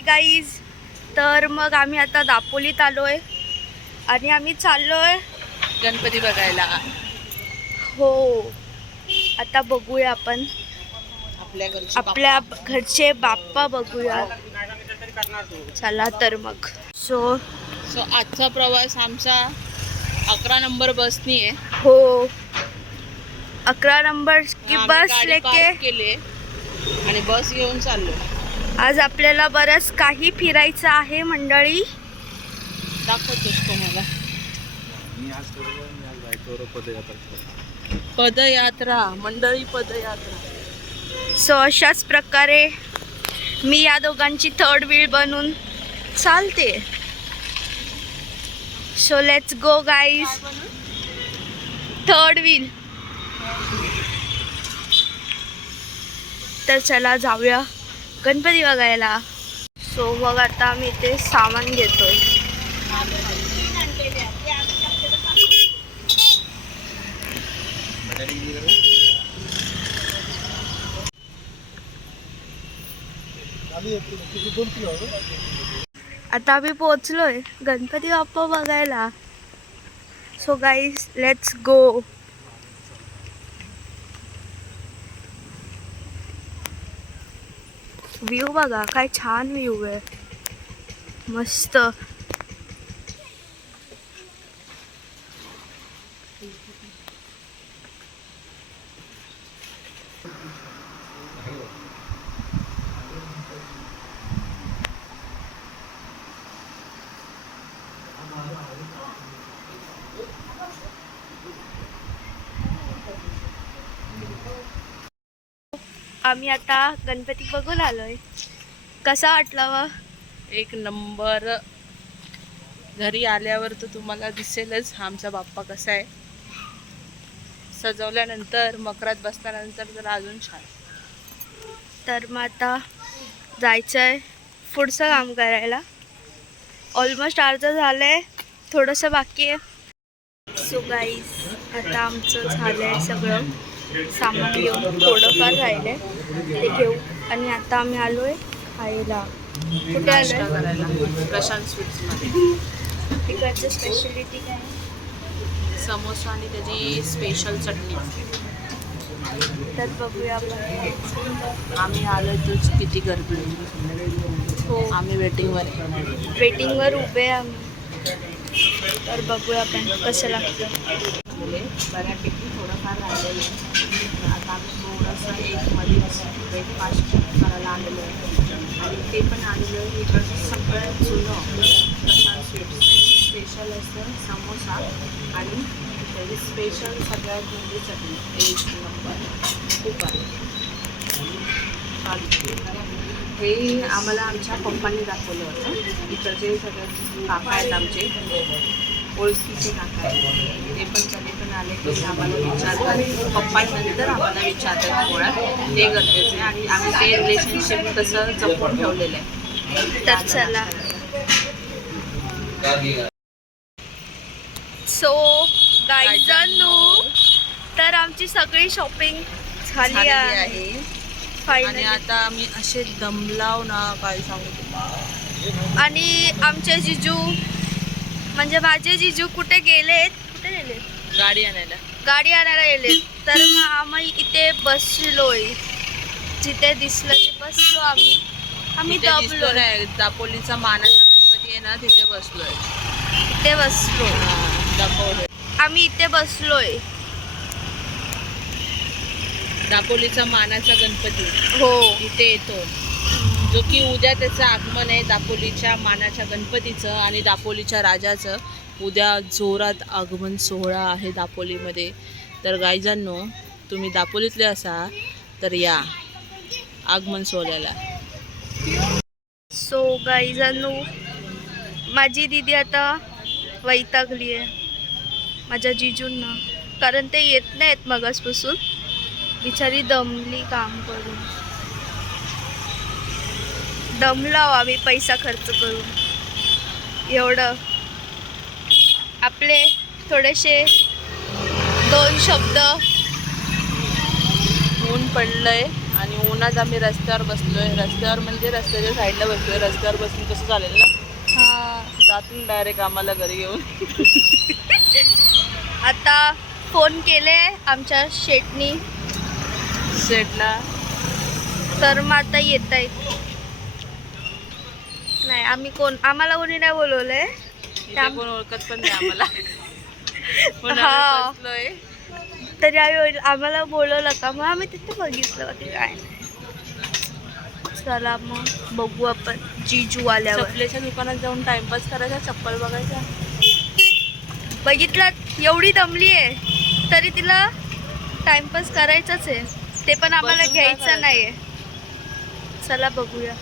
Guys, तर मग आम्ही आता दापोलीत आलोय आणि आम्ही चाललोय गणपती बघायला. हो, आता बघूया आपण आपल्या घरचे बाप्पा बघूया. चला तर मग. सो आजचा प्रवास आमचा 11 नंबर बसनी आहे. हो, 11 नंबर की बस लेके केले आणि बस घेऊन चाललो. आज आपल्याला बरंच काही फिरायचं आहे मंडळी. दाखवतोस तुम्हाला पदयात्रा मंडळी, पदयात्रा. सो अशाच प्रकारे मी या दोघांची थर्ड व्हील बनून चालते. So let's go guys. Third wheel. तर चला जाऊया गणपती बघायला. सो मग आता आम्ही इथे सामान घेतोय. आता आम्ही पोहोचलोय गणपती बाप्पा बघायला. So guys let's go. View बघा, काय छान व्ह्यू आहे, मस्त. आम्ही आता गणपती बघून आलोय. कसा वाटला वा? एक नंबर. घरी आल्यावर तर तुम्हाला दिसेलच आमचा बाप्पा कसा आहे. सजवल्यानंतर मकरात बसल्यानंतर तर अजून छान. तर मग आता जायचंय पुढचं काम करायला. ऑलमोस्ट अर्ध झालंय, थोडंसं बाकी आहे. सो गाईज आता आमचं झालंय सगळं सामान घेऊन, थोडंफार राहिलंय ते घेऊ. आणि आता आम्ही आलोय खायला. कुठे नाश्ता आलोय? करायला प्रशांत स्वीट्समध्ये. तिकडचं स्पेशलिटी काय? समोसा आणि त्याची स्पेशल चटणी. तर बघूया आपण. आम्ही आलो तर किती गर्दी. हो, आम्ही वेटिंगवर आहे. वेटिंगवर उभे आहे आम्ही. तर बघूया आपण कसं लागतं. बऱ्यापैकी थोडंफार राहिलेलं आहे. आता आम्ही थोडंसं एक मध्येच ब्रेकफास्ट करायला आलेलो आहे आणि ते पण आलेलं आहे इकडचं सगळ्यात जुनं प्रशांत स्वीट्स. स्पेशल असतं समोसा आणि त्याची स्पेशल सगळ्यात म्हणजे चटणी. एक नंबर, खूप आहे. हे आम्हाला आमच्या पप्पांनी दाखवलं होतं. इकडचे सगळे काका आहेत आमचे ओळखीचे काका आहेत. ते पण कधी पण आले की आम्हाला विचारतात. पप्पांनंतर आम्हाला विचारतात मुळात, ते गरजेचं आहे आणि आम्ही ते रिलेशनशिप तसं जपून ठेवलेलं आहे. तर चला. सो गाईजांनो, तर आमची सगळी शॉपिंग झाली आहे आणि फायनली. आता आम्ही असे दमलाव ना काय सांगू तुम्हाला. आणि आमचे जिजू म्हणजे माझे जिजू कुठे गेलेत? गाडी आणायला. गाडी आणायला गेलेत. तर मग आम्ही इथे बसलोय, जिथे दिसलं ते बसलो आम्ही तिथे दिसलो दबलोय. नाही. दापोलीचा मानाचा गणपती आहे ना, तिथे बसलोय. इथे बसलो दापोली आम्ही, इथे बसलोय. दापोलीचा मानाचा गणपती हो, इथे येतो, जो की उद्या त्याचं आगमन आहे. दापोलीच्या मानाच्या गणपतीचं आणि दापोलीच्या राजाचं उद्या जोरात आगमन सोहळा आहे दापोलीमध्ये. तर गाईजांनो, तुम्ही दापोलीतले असा तर या आगमन सोहळ्याला. सो गाईजांनो, माझी दीदी आता वैतागली आहे माझ्या जिजूंना, कारण ते येत नाहीत मगासपासून. बिचारी दमली काम करून. दमलाव आम्ही पैसा खर्च करून. एवढं आपले थोडेसे 2 शब्द. ऊन पडलंय आणि ऊन जेवणात आम्ही रस्त्यावर बसलोय. रस्त्यावर म्हणजे रस्त्याच्या साईडला बसलोय. रस्त्यावर बसून कसं चालेल ना, हा जातून डायरेक्ट आम्हाला घरी घेऊन. आता फोन केले आमच्या शेटनी, शेटला तर मग आता येत आहेत. नाही आम्हाला कोणी नाही बोलवलंय. इथे कोण ओळखत पण नाही आम्हाला. पण हा. आम्ही बसलोय. तरी आम्हाला बोलवलं का, मग आम्ही तिथे बघितलं बाकी काय नाही. चला मग बघू आपण जीजू आल्यावर. चपलेच्या दुकानात जाऊन टाइमपास करायचा, चप्पल बघायचा. बघितलं एवढी दमली आहे तरी तिला टाइमपास करायचाच आहे, ते पण आम्हाला बसून काय घ्यायचं करायचं? नाहीये. चला बघूया.